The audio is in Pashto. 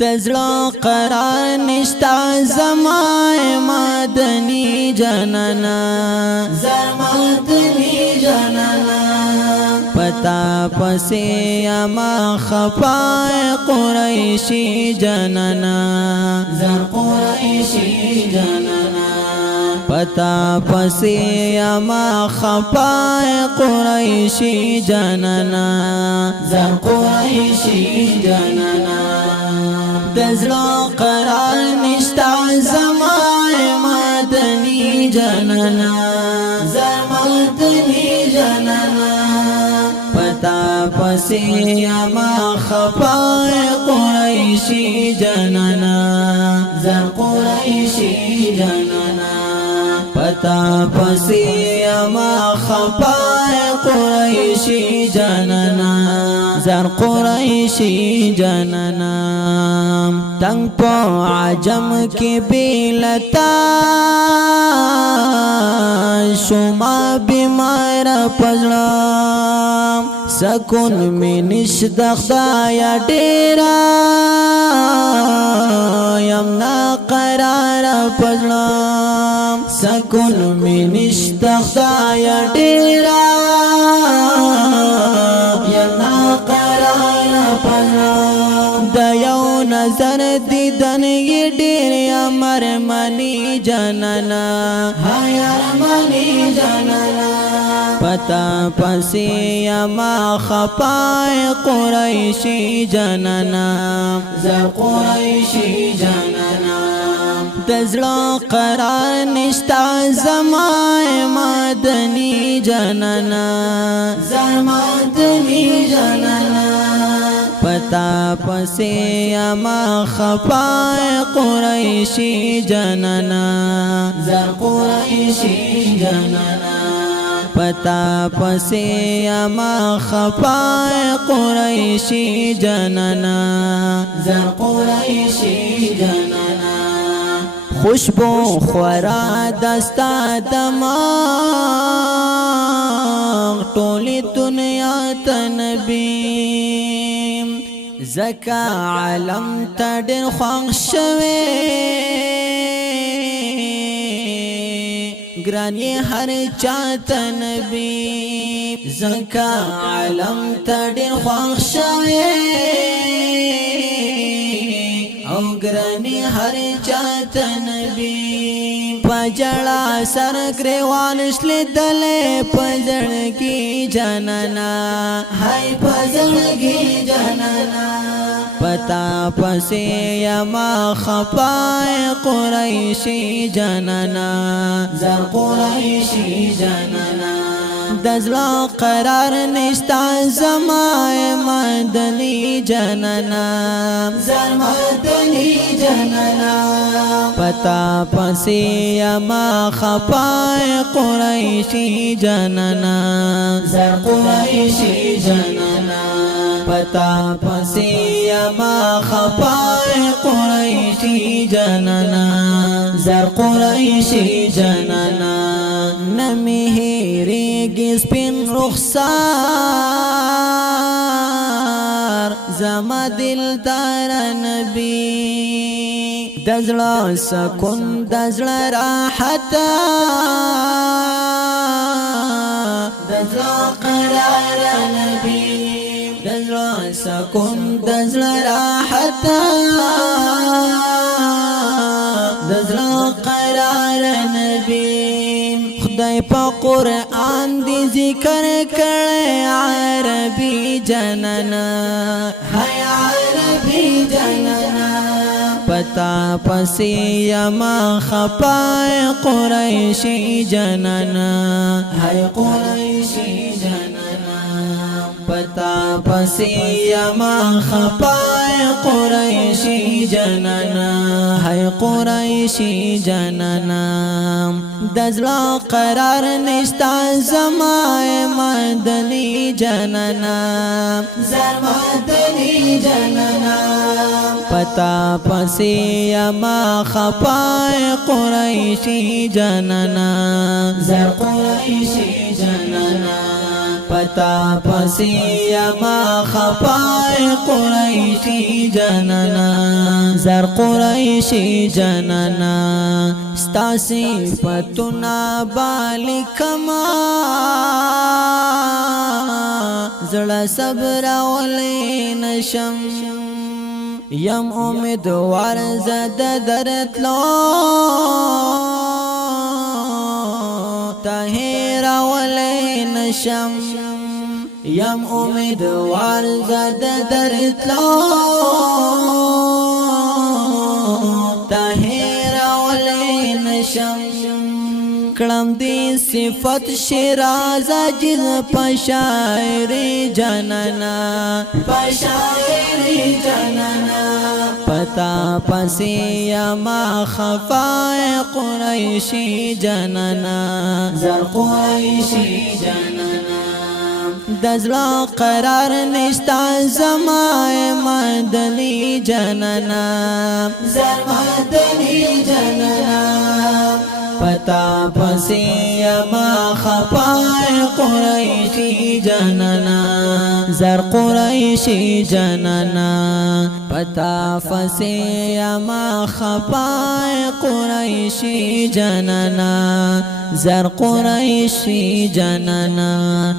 دزړه قرار نشتا زما مدني جنانا زمدني جنانا پتا پسې ما خفای قریشی جنانا زر قریشی جنانا پتا پسې ما خفای قریشی جنانا زر قریشی جنانا دزړه قرار نشتا زما مدني جنانا زمدني جنانا پتا پسې ما خفای قریشی جنانا زر قریشی جنانا پتا پسې ما خفای قریشی جنانا زر قریشی جنانا تنگ پو عجم کی بیلتا شما بیمار پزړم سکون می نشد خدایا ډیرا یم نا قرار پزړم سکون می نشد خدایا ډیرا یم نا قرار پزړم د یو نظر دیدن یې ډیر امر منی جنانا هاي ارمانی جنانا پتا پسی ما خفای قریشی جنانا زر قریشی جنانا دزړه قرار نشتا زما مدني جنانا زمدني جنانا پتا پسی ما خفای قریشی جنانا زر قریشی جنانا پتا پسی ما خفای قریشی جنانا زر قریشی جنانا خوشبو خورا دستا دماغ ټولی دنیا تنبی زکا عالم تا ډېر خوښ شوی گرانی هر چاته نبی زکا عالم تا ډېر خوښ شوی او گرانی هر چاته نبی پجړه سر گریوان شل دله پجړګي جنانا هاي پجړګي جنانا پتا پسې ما خفای قریشی جنانا زر قریشی جنانا دزړه قرار نشتا زما مدني جنانا زر مدني جنانا پتا پسې ما خفای قریشی جنانا زر قریشی جنانا پتا پسې ما خفای قریشی جنانا زر قریشی جنانا نمی هیریږي سپین رخسار زما دلدار نبی دزړه سکون دزړه راحت دزړه قرار نبی دزړه سکون دزړه راحت دزړه قرار نبی خدای په قرآن دی ذکر کړي عربي جنانا هاي عربي جنانا پتا پسې ما خفای قریشی جنانا هاي قریشی جنانا پتا پسې ما خفای قریشی جنانا هاي قریشی جنانا دزړه قرار نشتا زما مدني جنانا زر مدني جنانا پتا پسې ما خفای قریشی جنانا زر قریشی جنانا پتا پسی ما خفای قریشی جنانا زر قریشی جنانا ستا صفتنا بالکما زړه صبر ولی نشم یم امیدوار زد درتلو تهیر ولی نشم یم امیدوار زد درتلو تهیر ولی نشم کلم دی صفت شیراز جز پشاعری جنانا پشاعری جنانا پتا پسی یما خفای قریشی جنانا زر قریشی جنانا دزلا قرار نشتا زمای مدنی جنانا زر مدنی جنانا پتا پسی یما خفای قریشی جنانا زر قریشی جنانا پتا پسی یما خفای قریشی جنانا زر قریشی جنانا